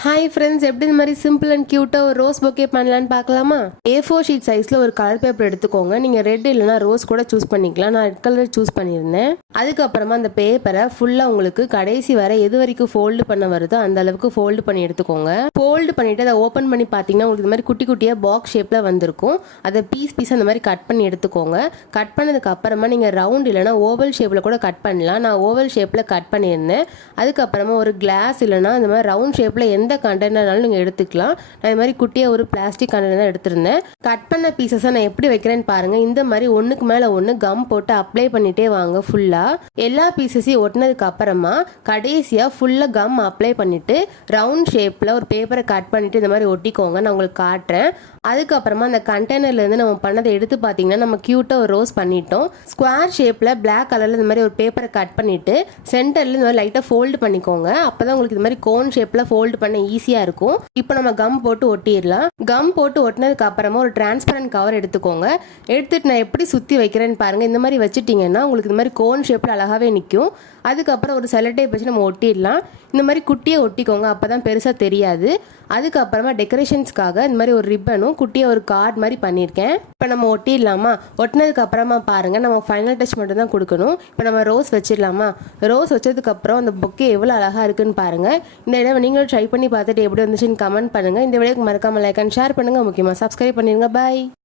Hi friends, எப்படி இந்த மாதிரி சிம்பிள் அண்ட் க்யூட்டாக ஒரு ரோஸ் பொக்கே பண்ணலான்னு பார்க்கலாமா? A4 ஷீட் சைஸில் ஒரு கலர் பேப்பர் எடுத்துக்கோங்க. நீங்கள் ரெட் இல்லைனா ரோஸ் கூட சூஸ் பண்ணிக்கலாம். நான் ரெட் கலர் சூஸ் பண்ணியிருந்தேன். அதுக்கப்புறமா அந்த பேப்பரை ஃபுல்லாக உங்களுக்கு கடைசி வரை எது வரைக்கும் ஃபோல்டு பண்ண வருதோ அந்த அளவுக்கு ஃபோல்டு பண்ணி எடுத்துக்கோங்க. ஃபோல்டு பண்ணிவிட்டு அதை ஓப்பன் பண்ணி பார்த்தீங்கன்னா உங்களுக்கு இந்த மாதிரி குட்டி குட்டியாக பாக்ஸ் ஷேப்பில் வந்திருக்கும். அதை பீஸ் அந்த மாதிரி கட் பண்ணி எடுத்துக்கோங்க. கட் பண்ணதுக்கு அப்புறமா நீங்கள் ரவுண்ட் இல்லைனா ஓவல் ஷேப்பில் கூட கட் பண்ணலாம். நான் ஓவல் ஷேப்பில் கட் பண்ணியிருந்தேன். அதுக்கப்புறமா ஒரு கிளாஸ் இல்லைனா இந்த மாதிரி ரவுண்ட் ஷேப்பில் எந்த கண்டெய்னர்னாலும் நீங்கள் எடுத்துக்கலாம். நான் இது மாதிரி குட்டியாக ஒரு பிளாஸ்டிக் கண்டெய்னர் தான் எடுத்திருந்தேன். கட் பண்ண பீசஸை நான் எப்படி வைக்கிறேன்னு பாருங்கள். இந்த மாதிரி ஒன்றுக்கு மேலே ஒன்று கம் போட்டு அப்ளை பண்ணிகிட்டே வாங்க. ஃபுல்லாக எல்லா பீசஸையும் ஒட்டினதுக்கு அப்புறமா கடைசியாக ஃபுல்லாக கம் அப்ளை பண்ணிவிட்டு ரவுண்ட் ஷேப்பில் ஒரு பேப்பரை கட் பண்ணிவிட்டு இந்த மாதிரி ஒட்டிக்கோங்க. நான் உங்களுக்கு காட்டுறேன். அதுக்கப்புறமா அந்த கண்டெய்னர்லேருந்து நம்ம பண்ணதை எடுத்து பார்த்தீங்கன்னா நம்ம க்யூட்டாக ஒரு ரோஸ் பண்ணிட்டோம். ஸ்கொயர் ஷேப்பில் பிளாக் கலரில் இந்த மாதிரி ஒரு பேப்பரை கட் பண்ணிவிட்டு சென்டரில் இந்த மாதிரி லைட்டாக ஃபோல்டு பண்ணிக்கோங்க. அப்போ தான் உங்களுக்கு இந்த மாதிரி கோன் ஷேப்பில் ஃபோல்டு பண்ண ஈஸியாக இருக்கும். இப்போ நம்ம கம் போட்டு ஒட்டிடலாம். கம் போட்டு ஒட்டினதுக்கு அப்புறமா ஒரு டிரான்ஸ்பரண்ட் கவர் எடுத்துக்கோங்க. எடுத்துட்டு நான் எப்படி சுற்றி வைக்கிறேன்னு பாருங்கள். இந்த மாதிரி வச்சுட்டிங்கன்னா உங்களுக்கு இந்த மாதிரி கோன் ஷேப்பில் அழகாகவே நிற்கும். அதுக்கப்புறம் ஒரு செல்லோடேப் வச்சு நம்ம ஒட்டிடலாம். இந்த மாதிரி குட்டியை ஒட்டிக்கோங்க, அப்போ தான் பெருசாக தெரியாது. அதுக்கப்புறமா டெக்கரேஷன்ஸ்க்காக இந்த மாதிரி ஒரு ரிப்பனும் குட்டியாக ஒரு கார்டு மாதிரி பண்ணியிருக்கேன். இப்போ நம்ம ஒட்டிடலாமா? ஒட்டினதுக்கு அப்புறமா பாருங்கள், நம்ம ஃபைனல் டச் மட்டும் தான் கொடுக்கணும். இப்போ நம்ம ரோஸ் வச்சிடலாமா? ரோஸ் வச்சதுக்கப்புறம் அந்த பொக்கே எவ்வளோ அழகாக இருக்குன்னு பாருங்கள். இந்த இடம் நீங்களும் ட்ரை பண்ணி பார்த்துட்டு எப்படி வந்துச்சுன்னு கமெண்ட் பண்ணுங்கள். இந்த வீடியோக்கு மறக்காமல் லைக் அண்ட் ஷேர் பண்ணுங்கள். முக்கியமாக சப்ஸ்கிரைப் பண்ணிடுங்க. பாய்.